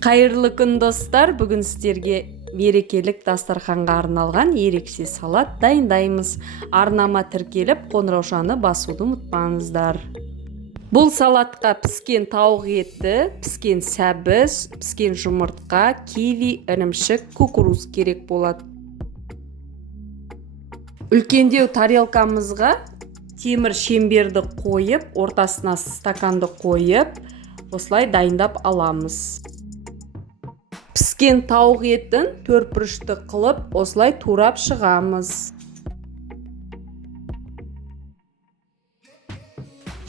Қайырлы күн достар, бүгін сіздерге мерекелік дастарханға арналған ерекше салат дайындаймыз. Арнама тіркеліп, қоңыраушаны басуды ұмытпаңыздар. Бұл салатқа піскен тауық еті, піскен сәбіз, піскен жұмыртқа, киви, ірімшік, кукуруз керек болады. Үлкендеу тарелкамызға темір шеңберді қойып, ортасына стаканды қойып, осылай дайындап аламыз. Піскен тауық етін төртбұрышты қылып, осылай турап шығамыз.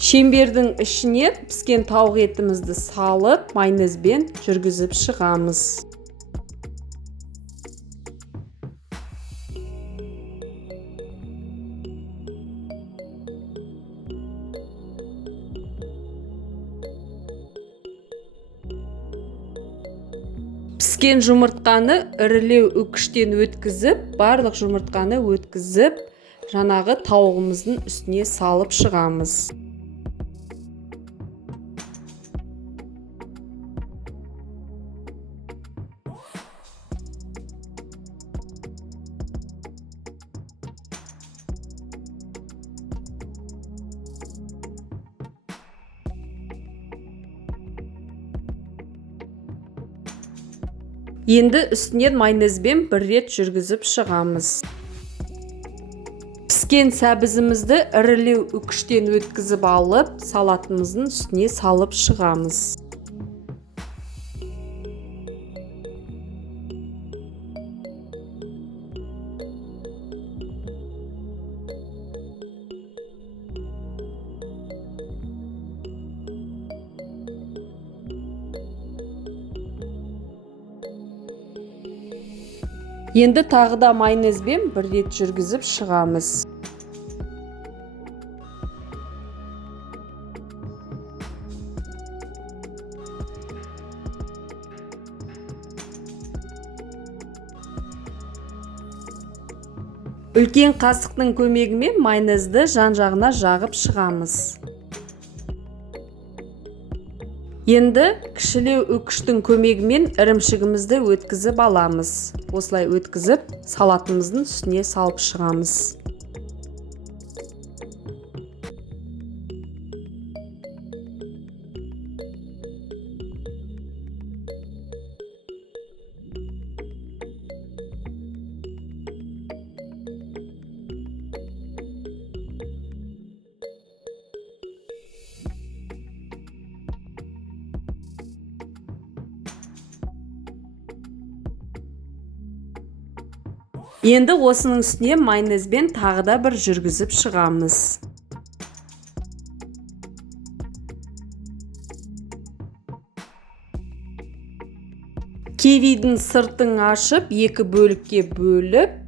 Шеңбердің ішіне піскен тауық етімізді салып, майонезбен жүргізіп шығамыз. Піскен жұмыртқаны ірілеу үкіштен өткізіп, барлық жұмыртқаны өткізіп, жаңағы тауығымыздың үстіне салып шығамыз. Енді үстінен майонезбен бір рет жүргізіп шығамыз. Піскен сәбізімізді ірілеу үкіштен өткізіп алып, салатымыздың үстіне салып шығамыз. Енді тағы да майонезбен бір рет жүргізіп шығамыз. Үлкен қасықтың көмегімен майонезді жан-жағына жағып шығамыз. Енді кішілеу үкіштің көмегімен ірімшігімізді өткізіп аламыз. Осылай өткізіп, салатымыздың үстіне салып шығамыз. Енді осының үстіне майонезбен тағы да бір жүргізіп шығамыз. Кивидің сыртын ашып, екі бөлікке бөліп,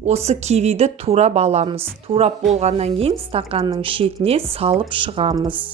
осы кивиді турап аламыз. Турап болғаннан кейін стаканның шетіне салып шығамыз.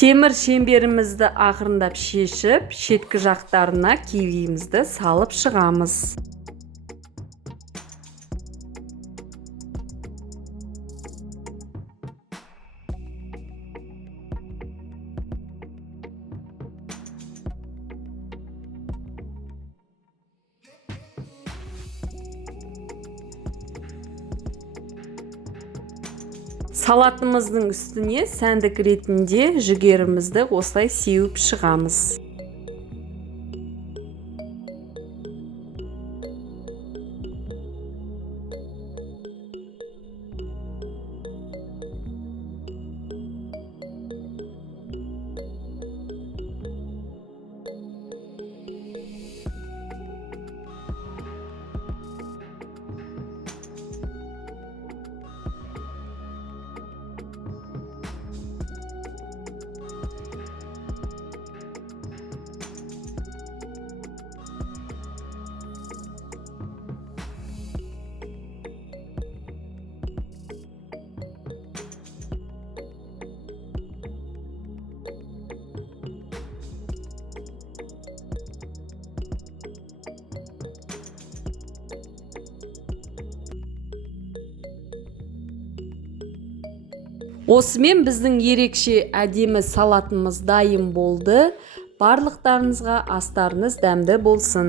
Темір шеңберімізді ақырындап шешіп, шеткі жақтарына кивиімізді салып шығамыз. Салатымыздың үстіне сәндік ретінде жүгерімізді осылай сеуіп шығамыз. Осымен біздің ерекше әдемі салатымыз дайын болды. Барлықтарыңызға астарыңыз дәмді болсын.